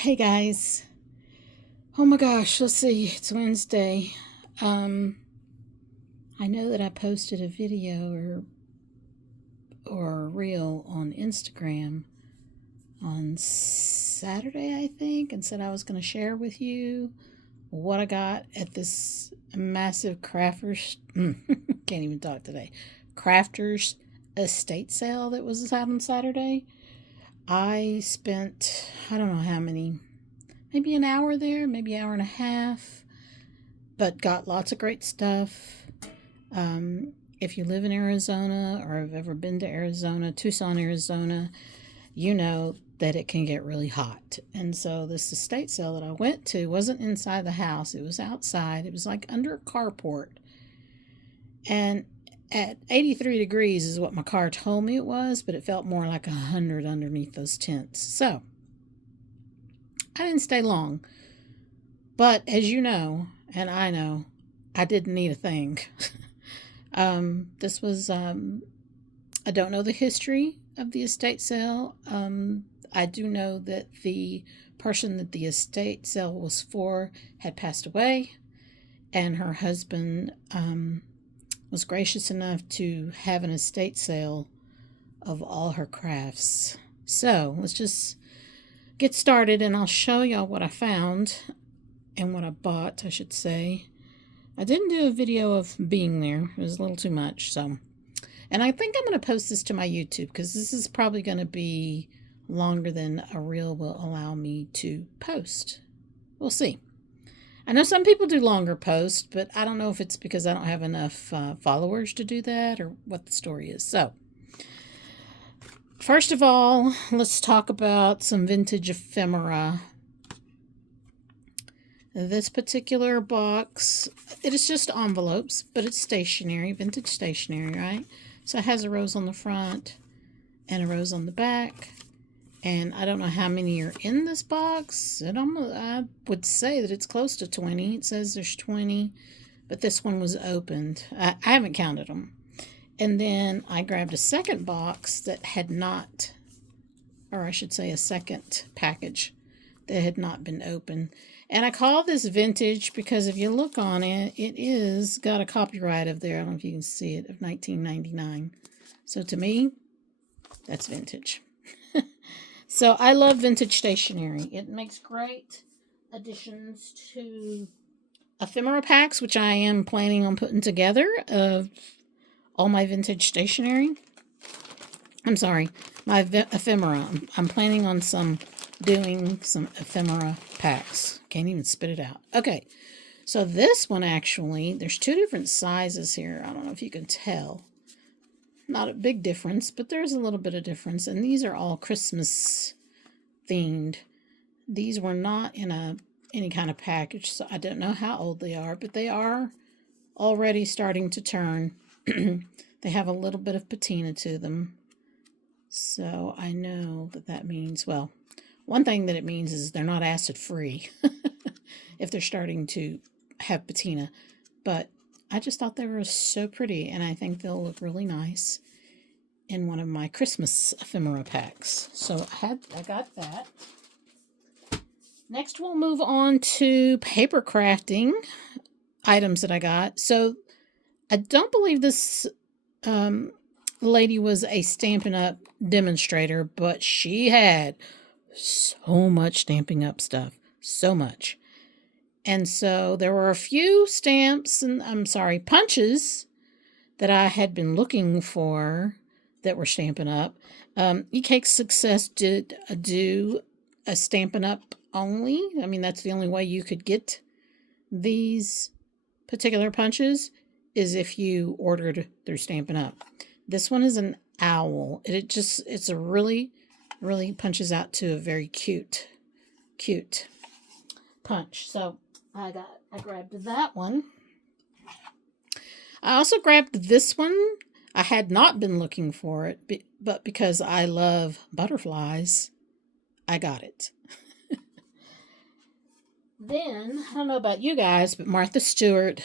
Hey guys. Oh my gosh, let's see. It's Wednesday. Um I know that I posted a video or a reel on Instagram on Saturday, I think, and said I was going to share with you what I got at this massive crafters can't even talk today. Crafters estate sale that was out on Saturday. I spent I don't know how many, maybe an hour there, maybe an hour and a half, but got lots of great stuff. If you live in Arizona or have ever been to Arizona, Tucson, Arizona, you know that it can get really hot. And so this estate sale that I went to wasn't inside the house, it was outside. It was like under a carport. And at 83 degrees is what my car told me it was, but it felt more like 100 underneath those tents. So I didn't stay long. But as you know, and I know, I didn't need a thing. This was, I don't know the history of the estate sale. I do know that the person that the estate sale was for had passed away, and her husband was gracious enough to have an estate sale of all her crafts. So let's just get started, and I'll show y'all what I found and what I bought, I should say. I didn't do a video of being there. It was a little too much, so. And I think I'm going to post this to my YouTube because this is probably going to be longer than a reel will allow me to post. We'll see. I know some people do longer posts, but I don't know if it's because I don't have enough followers to do that or what the story is. So, first of all, let's talk about some vintage ephemera. This particular box, it is just envelopes, but it's stationery, vintage stationery, right? So it has a rose on the front and a rose on the back. And I don't know how many are in this box. I would say that it's close to 20. It says there's 20, but this one was opened. I haven't counted them. And then I grabbed a second box that had not, or I should say a second package that had not been opened. And I call this vintage because if you look on it, it is got a copyright of there. I don't know if you can see it, of 1999. So to me, that's vintage. So I love vintage stationery. It makes great additions to ephemera packs, which I am planning on putting together of all my vintage stationery. I'm sorry, my ephemera. I'm planning on doing some ephemera packs. Can't even spit it out. Okay, so this one actually, there's two different sizes here. I don't know if you can tell. Not a big difference, but there's a little bit of difference. And these are all Christmas themed. These were not in any kind of package, so I don't know how old they are, but they are already starting to turn. They have a little bit of patina to them. So I know that means, well, one thing that it means is they're not acid free if they're starting to have patina. But I just thought they were so pretty, and I think they'll look really nice in one of my Christmas ephemera packs. So I got that. Next, we'll move on to paper crafting items that I got. So I don't believe this lady was a Stampin' Up! Demonstrator, but she had so much Stamping Up! Stuff. So much. And so there were a few stamps and punches that I had been looking for that were Stampin' Up. E-Cake Success did do a Stampin' Up! Only. I mean, that's the only way you could get these particular punches is if you ordered through Stampin' Up. This one is an owl. It's a really, really punches out to a very cute punch. So I grabbed that one. I also grabbed this one. I had not been looking for it, but because I love butterflies, I got it. Then, I don't know about you guys, but Martha Stewart,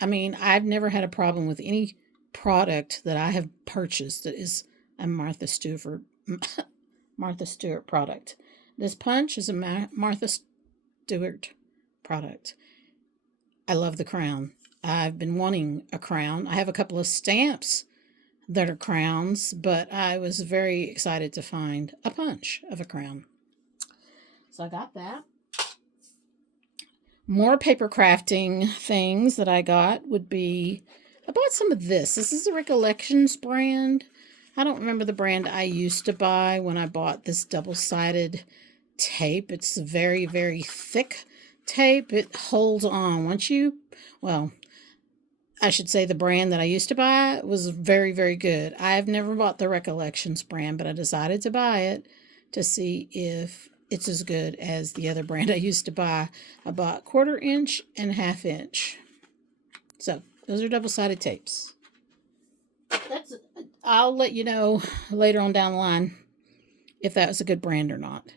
I mean, I've never had a problem with any product that I have purchased that is a Martha Stewart product. This punch is a Martha Stewart product. I love the crown. I've been wanting a crown. I have a couple of stamps that are crowns, but I was very excited to find a punch of a crown. So I got that. More paper crafting things that I got would be, I bought some of this. This is a Recollections brand. I don't remember the brand I used to buy when I bought this double-sided tape. It's very, very thick tape. It holds on. Well, I should say the brand that I used to buy was very, very good. I've never bought the Recollections brand, but I decided to buy it to see if it's as good as the other brand I used to buy. I bought 1/4 inch and 1/2 inch. So those are double-sided tapes. I'll let you know later on down the line if that was a good brand or not.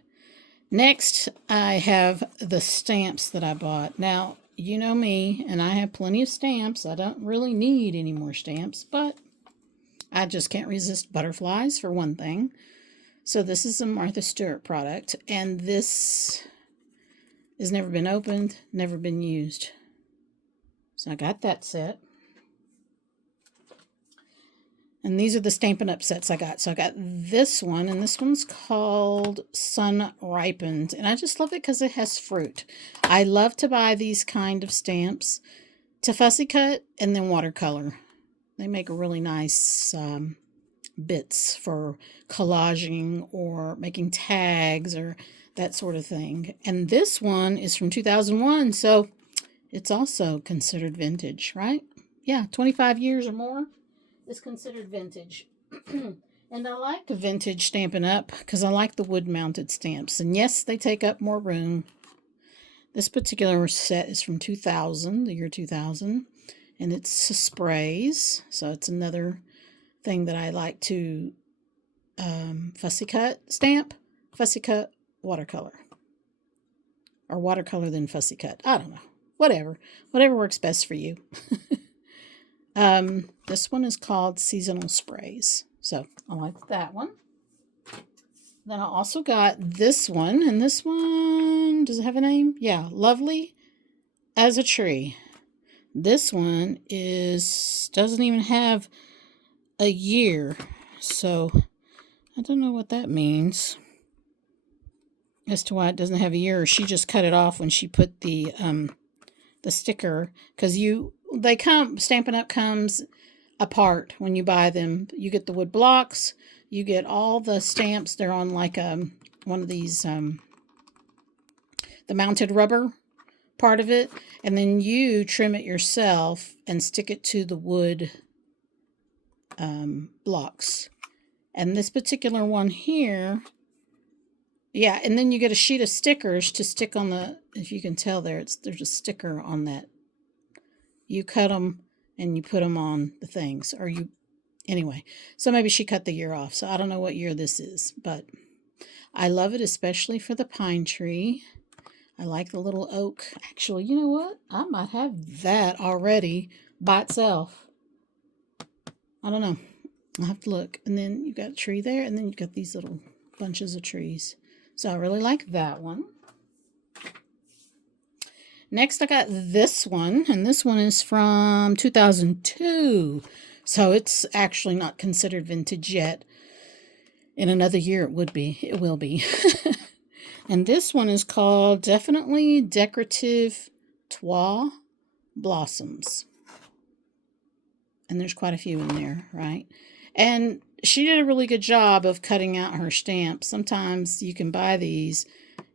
Next, I have the stamps that I bought. Now, you know me, and I have plenty of stamps. I don't really need any more stamps, but I just can't resist butterflies for one thing. So this is a Martha Stewart product, and this has never been opened, never been used. So I got that set. And these are the Stampin' Up! Sets I got. So I got this one, and this one's called Sun Ripened. And I just love it because it has fruit. I love to buy these kind of stamps to fussy cut and then watercolor. They make really nice bits for collaging or making tags or that sort of thing. And this one is from 2001, so it's also considered vintage, right? Yeah, 25 years or more is considered vintage. And I like the vintage Stampin' Up! Because I like the wood-mounted stamps. And yes, they take up more room. This particular set is from 2000, the year 2000. And it's sprays. So it's another thing that I like to fussy cut stamp, fussy cut watercolor. Or watercolor then fussy cut. I don't know. Whatever works best for you. This one is called Seasonal Sprays. So I like that one. Then I also got this one, and this one, does it have a name? Yeah, Lovely as a Tree. This one doesn't even have a year, so I don't know what that means as to why it doesn't have a year. Or she just cut it off when she put the sticker, because Stampin' Up! Comes apart when you buy them. You get the wood blocks, you get all the stamps. They're on like one of these the mounted rubber part of it, and then you trim it yourself and stick it to the wood blocks. And this particular one here, yeah, and then you get a sheet of stickers to stick on the, if you can tell there's a sticker on that. You cut them and you put them on the things, anyway. So maybe she cut the year off. So I don't know what year this is, but I love it, especially for the pine tree. I like the little oak. Actually, you know what? I might have that already by itself. I don't know. I'll have to look. And then you got a tree there, and then you got these little bunches of trees. So I really like that one. Next, I got this one, and this one is from 2002. So it's actually not considered vintage yet. In another year, it will be. And this one is called Definitely Decorative Trois Blossoms. And there's quite a few in there, right? And she did a really good job of cutting out her stamps. Sometimes you can buy these,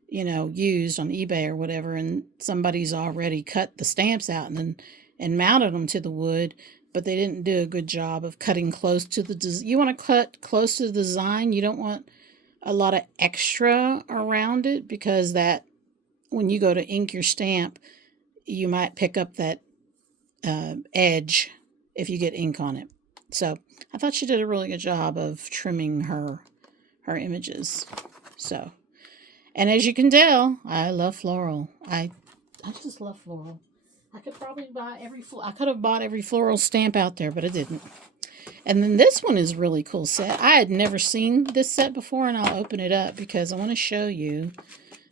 used on eBay or whatever, and somebody's already cut the stamps out and mounted them to the wood, but they didn't do a good job of cutting close to the you want to cut close to the design. You don't want a lot of extra around it, because that, when you go to ink your stamp, you might pick up that edge if you get ink on it. So I thought she did a really good job of trimming her images. So, and as you can tell, I love floral. I just love floral. I could probably I could have bought every floral stamp out there, but I didn't. And then this one is really cool set. I had never seen this set before, and I'll open it up because I want to show you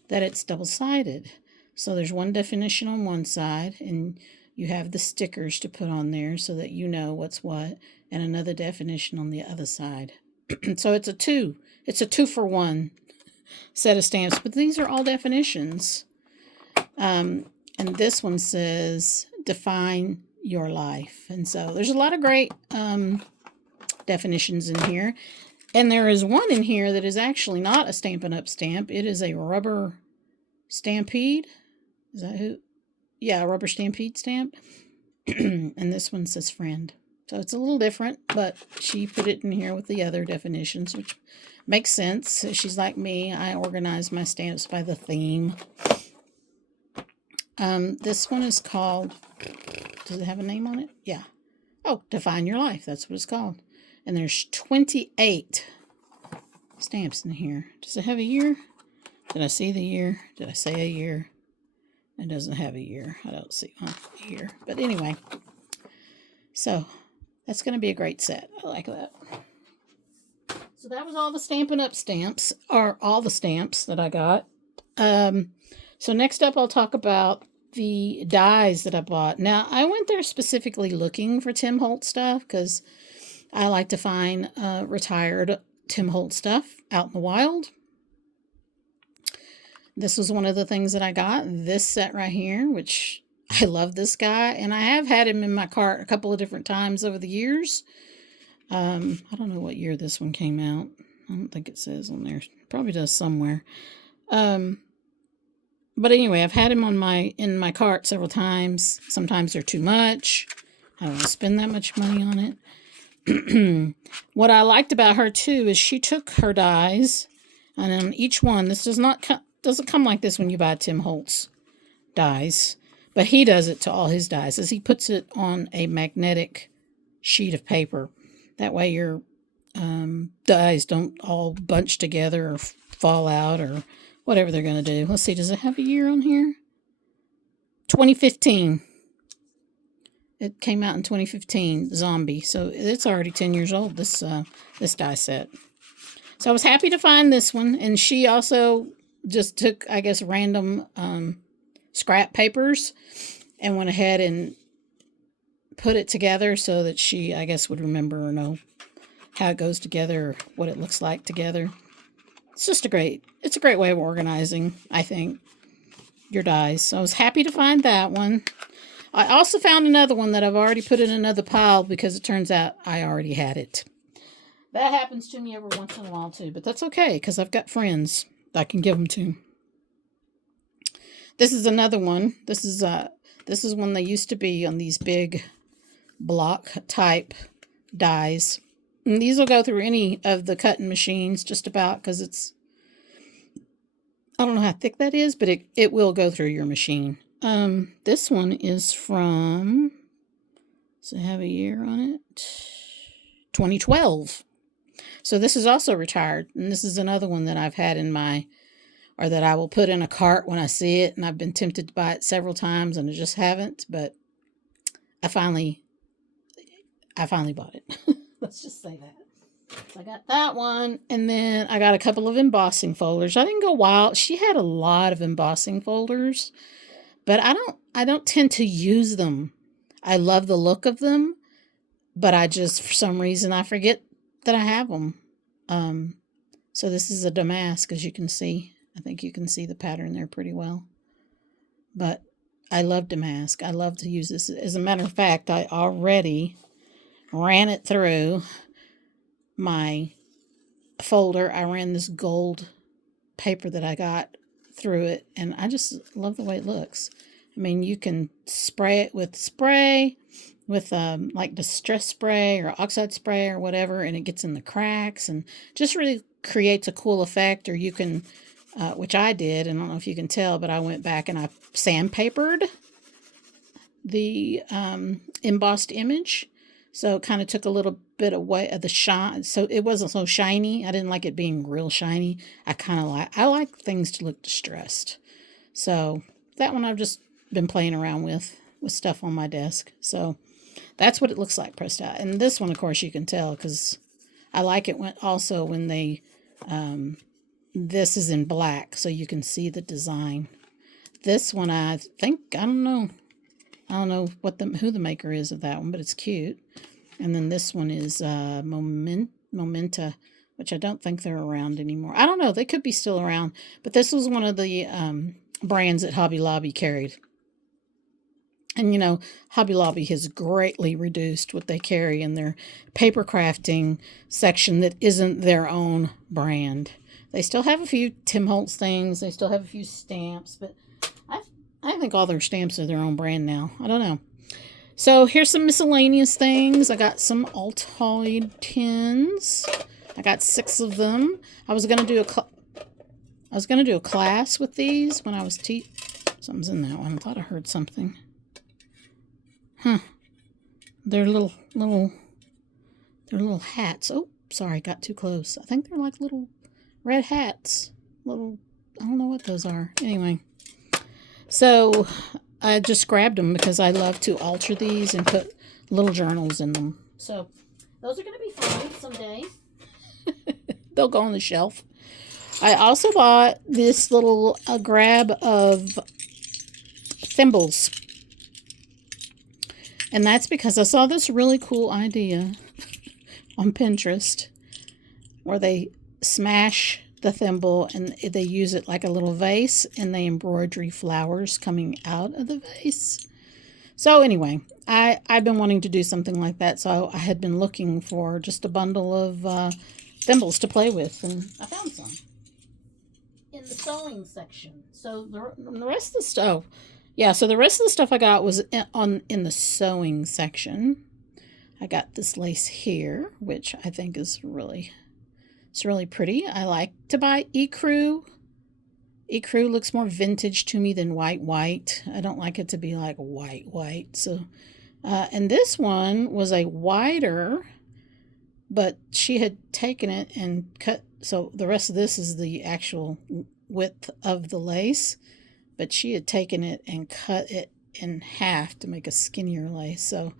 that it's double-sided. So there's one definition on one side, and you have the stickers to put on there so that you know what's what, and another definition on the other side. So it's a 2-for-1 set of stamps, but these are all definitions. And this one says, define your life. And so there's a lot of great definitions in here. And there is one in here that is actually not a Stampin' Up! Stamp. It is a rubber stampede. Is that who? Yeah, a rubber stampede stamp. And this one says friend. So it's a little different, but she put it in here with the other definitions, which makes sense. She's like me. I organize my stamps by the theme. This one is called, does it have a name on it? Yeah. Oh, Define Your Life. That's what it's called. And there's 28 stamps in here. Does it have a year? Did I see the year? Did I say a year? It doesn't have a year. I don't see a year. But anyway, so that's going to be a great set. I like that. So that was all the Stampin' Up! Stamps, or all the stamps that I got. So next up, I'll talk about the dies that I bought. Now, I went there specifically looking for Tim Holtz stuff because I like to find retired Tim Holtz stuff out in the wild. This was one of the things that I got. This set right here, which I love this guy. And I have had him in my cart a couple of different times over the years. I don't know what year this one came out. I don't think it says on there. Probably does somewhere. But anyway, I've had him on in my cart several times. Sometimes they're too much. I don't want to spend that much money on it. What I liked about her too is she took her dies, and on each one, this doesn't come like this when you buy Tim Holtz dies, but he does it to all his dies, as he puts it on a magnetic sheet of paper. That way your dies don't all bunch together or fall out or whatever they're going to do. Let's see, does it have a year on here? 2015. It came out in 2015, Zombie. So it's already 10 years old, this die set. So I was happy to find this one. And she also just took, I guess, random scrap papers and went ahead and put it together so that she, I guess, would remember or know how it goes together or what it looks like together. It's a great way of organizing, I think, your dies. So I was happy to find that one. I also found another one that I've already put in another pile because it turns out I already had it. That happens to me every once in a while too, but that's okay because I've got friends I can give them to. This is another one. This is one they used to be on these big block type dies. And these will go through any of the cutting machines just about because I don't know how thick that is, but it will go through your machine. This one is from, does it have a year on it? 2012. So this is also retired. And this is another one that I've had or that I will put in a cart when I see it. And I've been tempted to buy it several times and I just haven't. But I finally bought it. Let's just say that. So I got that one. And then I got a couple of embossing folders. I didn't go wild. She had a lot of embossing folders. But I don't tend to use them. I love the look of them. But I just, for some reason, I forget that I have them. So this is a damask, as you can see. I think you can see the pattern there pretty well. But I love damask. I love to use this. As a matter of fact, I already ran it through my folder. I ran this gold paper that I got through it, and I just love the way it looks. I mean, you can spray it with like distress spray or oxide spray or whatever, and it gets in the cracks and just really creates a cool effect. Or you can, which I did, and I don't know if you can tell, but I went back and I sandpapered the embossed image. So it kind of took a little bit away of the shine. So it wasn't so shiny. I didn't like it being real shiny. I like things to look distressed. So that one I've just been playing around with stuff on my desk. So That's what it looks like pressed out. And this one, of course, you can tell because I like it when they, this is in black, so you can see the design. This one, I think, I don't know who the maker is of that one, but it's cute. And then this one is Momenta, which I don't think they're around anymore. I don't know. They could be still around. But this was one of the brands that Hobby Lobby carried. And, you know, Hobby Lobby has greatly reduced what they carry in their paper crafting section that isn't their own brand. They still have a few Tim Holtz things. They still have a few stamps. But I think all their stamps are their own brand now. I don't know. So here's some miscellaneous things. I got some Altoid tins. I got 6 of them. I was gonna do a class with these when I was something's in that one. I thought I heard something. Huh? They're little hats. Oh, sorry, got too close. I think they're like little red hats. I don't know what those are. Anyway, so I just grabbed them because I love to alter these and put little journals in them. So those are going to be fun someday. They'll go on the shelf. I also bought this little grab of thimbles. And that's because I saw this really cool idea on Pinterest where they smash the thimble and they use it like a little vase and they embroidery flowers coming out of the vase. So anyway, I've been wanting to do something like that, so I had been looking for just a bundle of thimbles to play with, and I found some in the sewing section. So the rest of the stuff, so the rest of the stuff I got was in the sewing section. I got this lace here, which I think is really pretty. I like to buy ecru. Ecru looks more vintage to me than white. I don't like it to be like white. So, and this one was a wider, but she had taken it and cut. So the rest of this is the actual width of the lace, but she had taken it and cut it in half to make a skinnier lace. So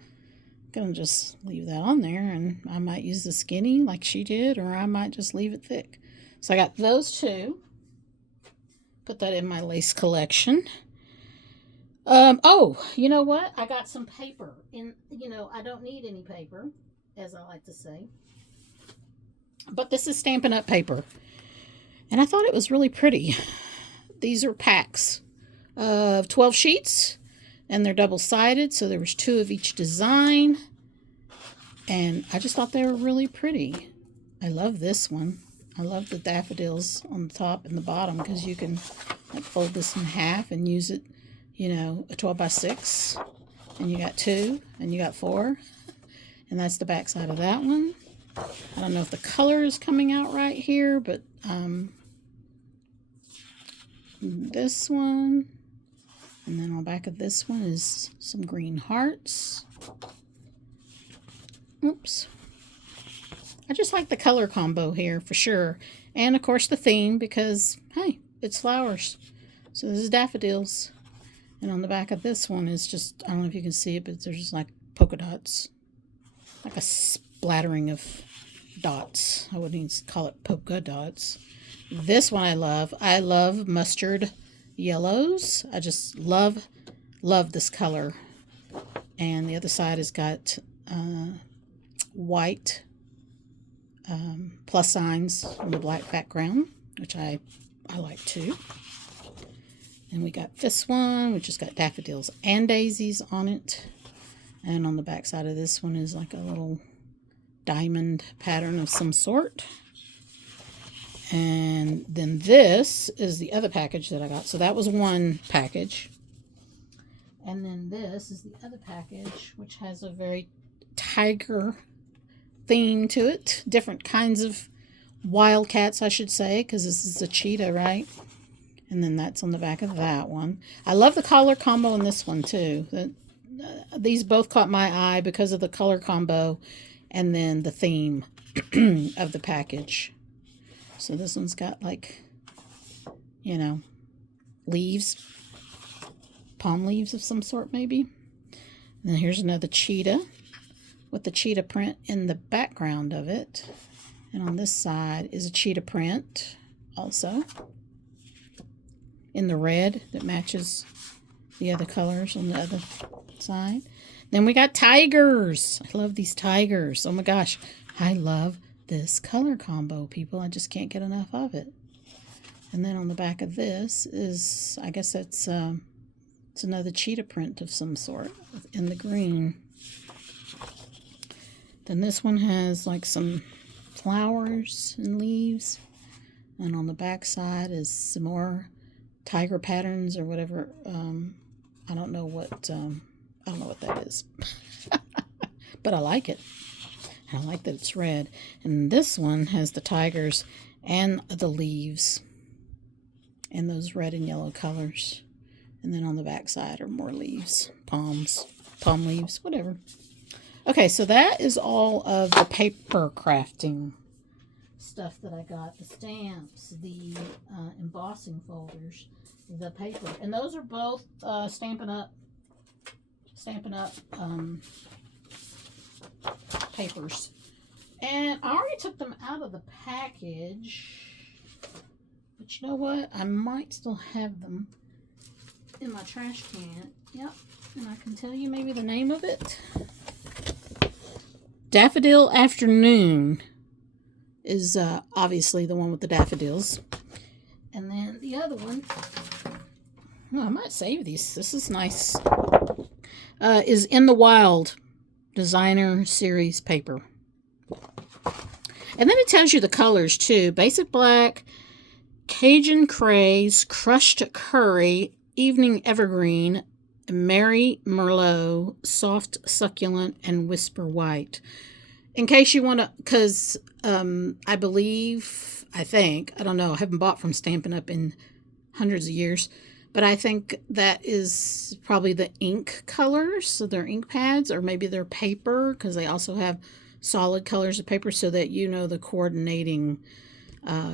I'm going to just leave that on there, and I might use the skinny like she did, or I might just leave it thick. So I got those two. Put that in my lace collection. Oh, you know what? I got some paper. I don't need any paper, as I like to say. But this is Stampin' Up! Paper. And I thought it was really pretty. These are packs of 12 sheets. And they're double-sided, so there was 2 of each design. And I just thought they were really pretty. I love this one. I love the daffodils on the top and the bottom because you can like fold this in half and use it, a 12 by 6. And you got 2 and you got 4. And that's the back side of that one. I don't know if the color is coming out right here, but this one. And then on the back of this one is some green hearts. Oops. I just like the color combo here for sure. And of course the theme because, hey, it's flowers. So this is daffodils. And on the back of this one is just, I don't know if you can see it, but there's just like polka dots. Like a splattering of dots. I wouldn't even call it polka dots. This one I love. I love mustard yellows. I just love this color. And the other side has got white plus signs on the black background, which I like too. And we got this one, which has got daffodils and daisies on it. And on the back side of this one is like a little diamond pattern of some sort. And then this is the other package that I got. So that was one package. And then this is the other package, which has a very tiger theme to it. Different kinds of wildcats, I should say, because this is a cheetah, right? And then that's on the back of that one. I love the color combo in this one, too. These both caught my eye because of the color combo and then the theme of the package. So this one's got like, leaves, palm leaves of some sort maybe. And then here's another cheetah with the cheetah print in the background of it. And on this side is a cheetah print also in the red that matches the other colors on the other side. Then we got tigers. I love these tigers. Oh my gosh. I love this color combo, people. I just can't get enough of it. And then on the back of this is, I guess it's another cheetah print of some sort in the green. Then this one has like some flowers and leaves. And on the back side is some more tiger patterns or whatever. I don't know what that is. But I like it. I like that it's red. And this one has the tigers and the leaves and those red and yellow colors. And then on the back side are more leaves, palm leaves, whatever. Okay, so that is all of the paper crafting stuff that I got. The stamps, the embossing folders, the paper. And those are both Stampin' Up! Papers. And I already took them out of the package. But you know what? I might still have them in my trash can. Yep. And I can tell you maybe the name of it. Daffodil Afternoon is obviously the one with the daffodils. And then the other one, well, I might save these. This is nice. Is In the Wild Designer Series paper. And then it tells you the colors too. Basic Black, Cajun Craze, Crushed Curry, Evening Evergreen, Merry Merlot, Soft Succulent, and Whisper White. In case you want to, because I don't know, I haven't bought from Stampin' Up! In hundreds of years, but I think that is probably the ink colors, so they're ink pads, or maybe they're paper, because they also have solid colors of paper, so that you know the coordinating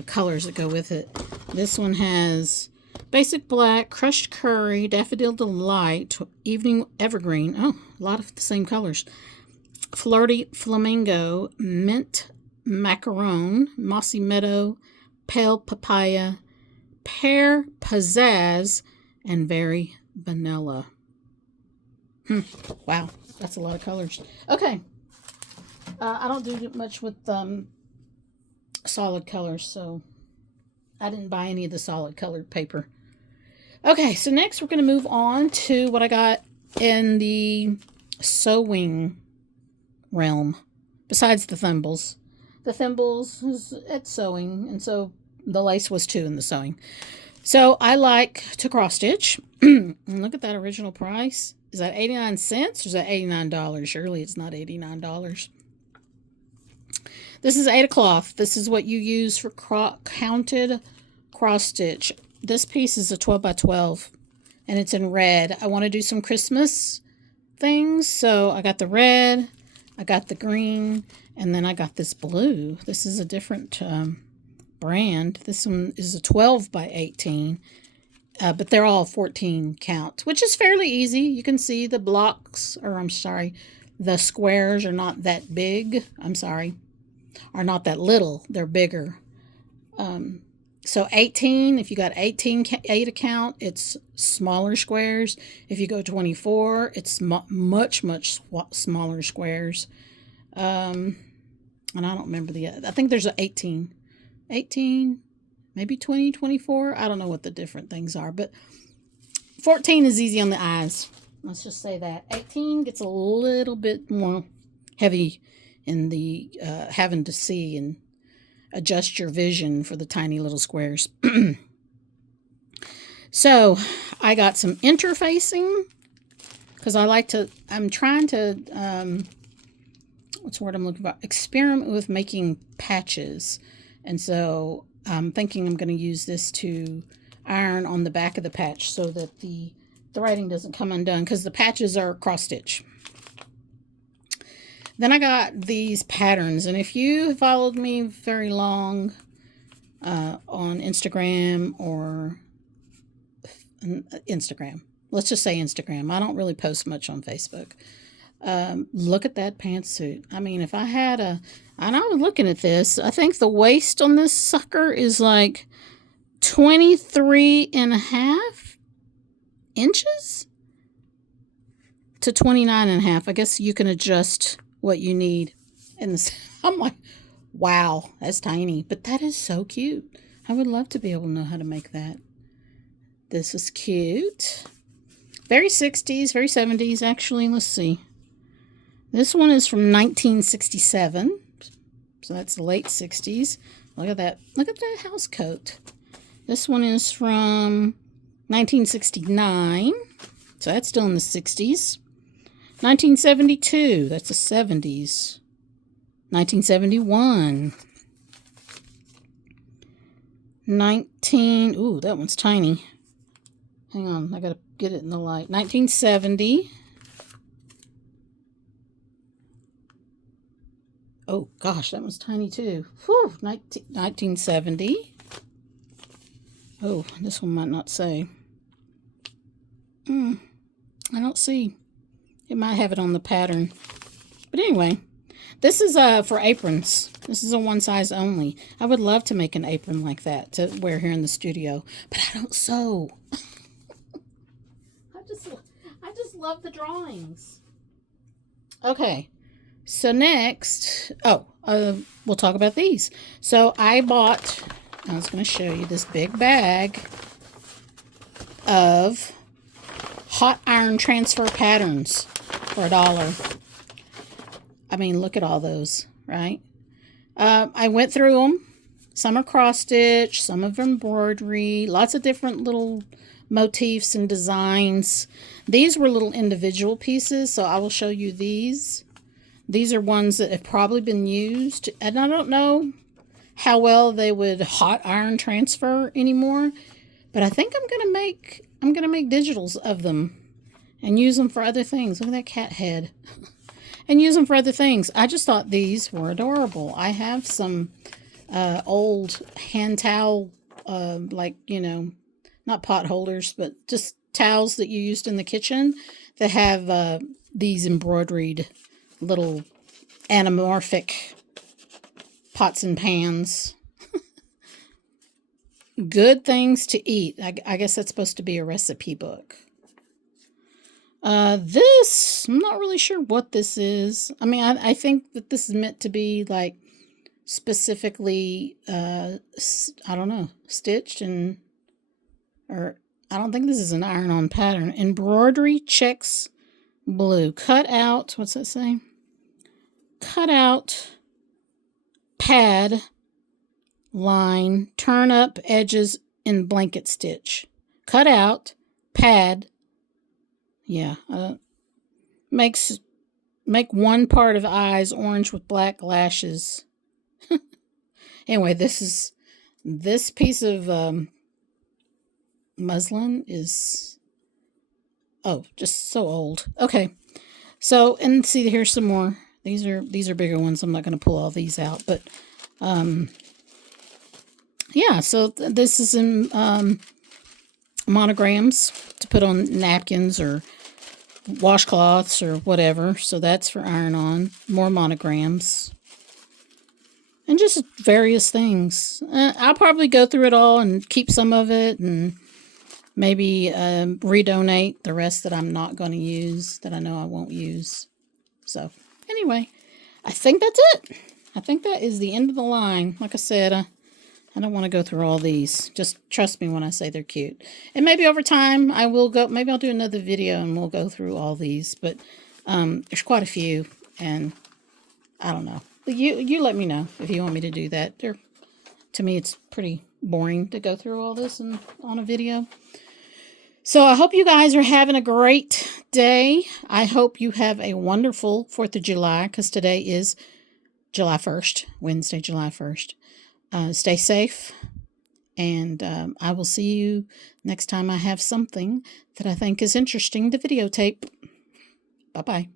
colors that go with it. This one has Basic Black, Crushed Curry, Daffodil Delight, Evening Evergreen. Oh, a lot of the same colors. Flirty Flamingo, Mint Macaron, Mossy Meadow, Pale Papaya, Pear Pizzazz, and Very Vanilla. Wow, that's a lot of colors. Okay. I don't do much with solid colors, so I didn't buy any of the solid colored paper. Okay, so next we're going to move on to what I got in the sewing realm, besides the thimbles. The thimbles is at sewing, and so the lace was too in the sewing. So I like to cross stitch. And look at that original price. Is that 89 cents or is that $89? Surely it's not $89. This is Ada cloth. This is what you use for counted cross stitch. This piece is a 12 by 12 and it's in red. I want to do some Christmas things, so I got the red, I got the green, and then I got this blue. This is a different brand. This one is a 12 by 18, but they're all 14 count, which is fairly easy. You can see the blocks, the squares are not that big. Are not that little. They're bigger. So 18, if you got 18 Ada count, it's smaller squares. If you go 24, it's much smaller squares. And I don't remember the other. I think there's an 18, maybe 20, 24. I don't know what the different things are, but 14 is easy on the eyes. Let's just say that. 18 gets a little bit more heavy in the having to see and adjust your vision for the tiny little squares. So I got some interfacing because I'm trying to, what's the word I'm looking for? Experiment with making patches. And so I'm thinking I'm going to use this to iron on the back of the patch so that the threading doesn't come undone, because the patches are cross stitch. Then I got these patterns, and if you followed me very long on Instagram let's just say Instagram. I don't really post much on Facebook. Look at that pantsuit. I mean, if I had and I was looking at this, I think the waist on this sucker is like 23.5 inches to 29.5. I guess you can adjust what you need. And I'm like, wow, that's tiny, but that is so cute. I would love to be able to know how to make that. This is cute. Very 60s, very 70s, actually. Let's see. This one is from 1967. So that's the late 60s. Look at that. Look at that house coat. This one is from 1969. So that's still in the 60s. 1972. That's the 70s. 1971. Ooh, that one's tiny. Hang on, I gotta get it in the light. 1970. Oh gosh, that one's tiny too. Whew, 1970. Oh, this one might not say. I don't see. It might have it on the pattern. But anyway, this is for aprons. This is a one size only. I would love to make an apron like that to wear here in the studio, but I don't sew. I just love the drawings. Okay, so next, we'll talk about these. So I was going to show you this big bag of hot iron transfer patterns for $1. I mean, look at all those, right? I went through them. Some are cross stitch, some of embroidery, lots of different little motifs and designs. These were little individual pieces, so I will show you these. These are ones that have probably been used, and I don't know how well they would hot iron transfer anymore, but I think I'm gonna make digitals of them and use them for other things. Look at that cat head. And use them for other things. I just thought these were adorable. I have some old hand towel, like, you know, not pot holders, but just towels that you used in the kitchen that have these embroidered little anamorphic pots and pans. Good things to eat. I guess that's supposed to be a recipe book. This, I'm not really sure what this is. I mean, I think that this is meant to be like specifically, I don't know, stitched or I don't think this is an iron-on pattern. Embroidery checks blue. Cut out, what's that say? Cut out, pad, line, turn up edges in blanket stitch. Cut out, pad, yeah, make one part of eyes orange with black lashes. Anyway, this piece of muslin is, just so old. Okay, so, and see, here's some more. These are bigger ones. I'm not going to pull all these out, but yeah. So this is in monograms to put on napkins or washcloths or whatever. So that's for iron on. More monograms. And just various things. I'll probably go through it all and keep some of it and maybe redonate the rest that I'm not going to use, that I know I won't use. So anyway, I think that's it. I think that is the end of the line. Like I said, I don't want to go through all these. Just trust me when I say they're cute. And maybe over time I will go, maybe I'll do another video and we'll go through all these. But there's quite a few and I don't know. You let me know if you want me to do that. To me, it's pretty boring to go through all this on a video. So I hope you guys are having a great day. I hope you have a wonderful 4th of July because today is July 1st, Wednesday, July 1st. Stay safe, and I will see you next time I have something that I think is interesting to videotape. Bye-bye.